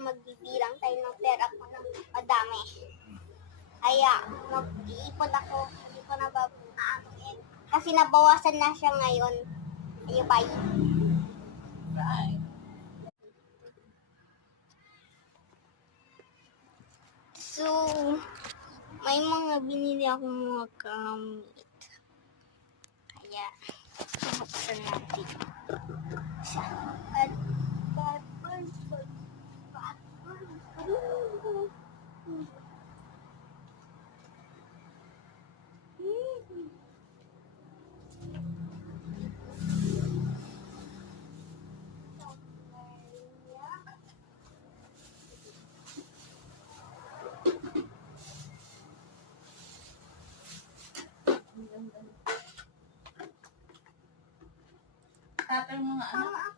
magbibilang tayo ng pera ko ng madami. Kaya, mag-iipon ako. Hindi ko na babaanin. Kasi nabawasan na siya ngayon. Ayun ba yun? Right. So, may mga binili akong mga gamit. Kaya, buksan natin. At, Tapos mga anak.